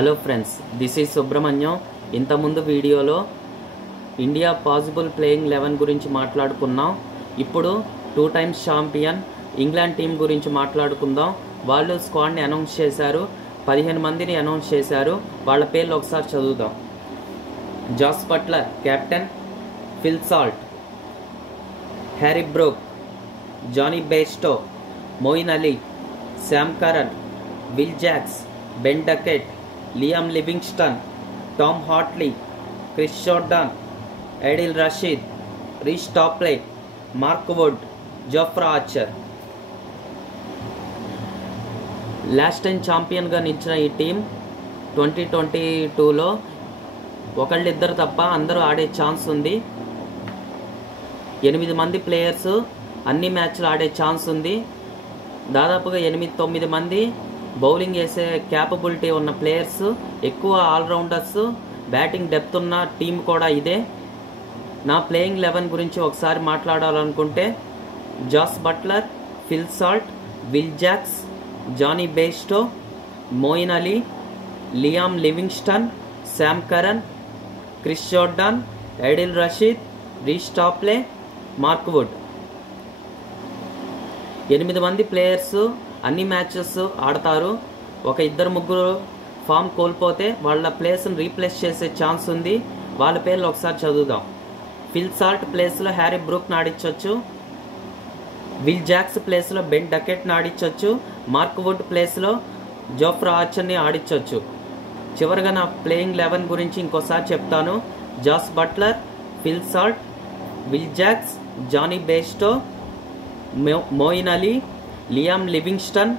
Hello friends, this is Subrahmanyam. ఇంతకుముందు వీడియోలో India possible playing 11 గురించి మాట్లాడుకున్నాం. ఇప్పుడు 2 టైమ్స్ ఛాంపియన్ ఇంగ్లాండ్ టీం గురించి మాట్లాడుకుందాం. వాళ్ళు స్క్వాడ్ని అనౌన్స్ చేశారు. 15 మందిని అనౌన్స్ చేశారు. వాళ్ళ పేర్లు ఒకసారి చదువుదాం. Jos Buttler captain, Phil Salt, Harry Brook, Jonny Bairstow, Moeen Ali, Sam Curran, Will Jacks, Ben Duckett, Liam Livingstone, Tom Hartley, Chris Jordan, Adil Rashid, Reece Topley, Mark Wood, Jofra Archer. Last time ఛాంపియన్గా నిలిచిన ఈ టీం 2022లో ఒకళ్ళిద్దరు తప్ప అందరూ ఆడే ఛాన్స్ ఉంది. 8 మంది players అన్ని మ్యాచ్లు ఆడే ఛాన్స్ ఉంది. దాదాపుగా 8-9 మంది బౌలింగ్ వేసే క్యాపబిలిటీ ఉన్న ప్లేయర్స్, ఎక్కువ ఆల్రౌండర్స్, బ్యాటింగ్ డెప్త్ ఉన్న టీం కూడా ఇదే. నా ప్లేయింగ్ 11 గురించి ఒకసారి మాట్లాడాలనుకుంటే Jos Buttler, Phil Salt, Will Jacks, Jonny Bairstow, Moeen Ali, Liam Livingstone, Sam Curran, Chris Jordan, Adil Rashid, Reece Topley, Mark Wood. 8 మంది ప్లేయర్స్ అన్ని మ్యాచెస్ ఆడతారు. ఒక 2-3 ఫామ్ కోల్పోతే వాళ్ళ ప్లేస్ని రీప్లేస్ చేసే ఛాన్స్ ఉంది. వాళ్ళ పేర్లు ఒకసారి చదువుదాం. ఫిల్ సాల్ట్ ప్లేస్లో హ్యారీ బ్రూక్ని ఆడించవచ్చు. విల్ జాక్స్ ప్లేస్లో బెన్ డకెట్ని ఆడించవచ్చు. మార్క్ వుడ్ ప్లేస్లో జోఫ్రా ఆర్చర్ని ఆడించవచ్చు. చివరిగా నా ప్లేయింగ్ 11 గురించి ఇంకోసారి చెప్తాను. Jos Buttler, Phil Salt, Will Jacks, Jonny Bairstow, Moeen Ali, Liam Livingstone,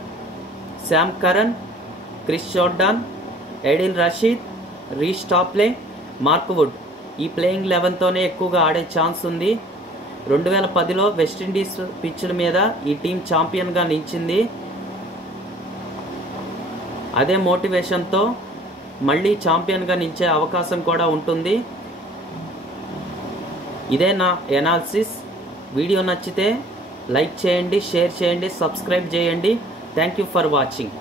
Sam Curran, Chris Jordan, Adil Rashid, Reece Topley, Mark Wood. ఈ ప్లేయింగ్ 11తోనే ఎక్కువగా ఆడే ఛాన్స్ ఉంది. 2010లో వెస్టిండీస్ పిచ్ల మీద ఈ టీం ఛాంపియన్గా నిలిచింది. అదే మోటివేషన్తో మళ్ళీ ఛాంపియన్గా నిలిచే అవకాశం కూడా ఉంటుంది. ఇదే నా ఎనాలిసిస్. వీడియో నచ్చితే లైక్ చేయండి, షేర్ చేయండి, సబ్స్క్రైబ్ చేయండి. Thank you for watching.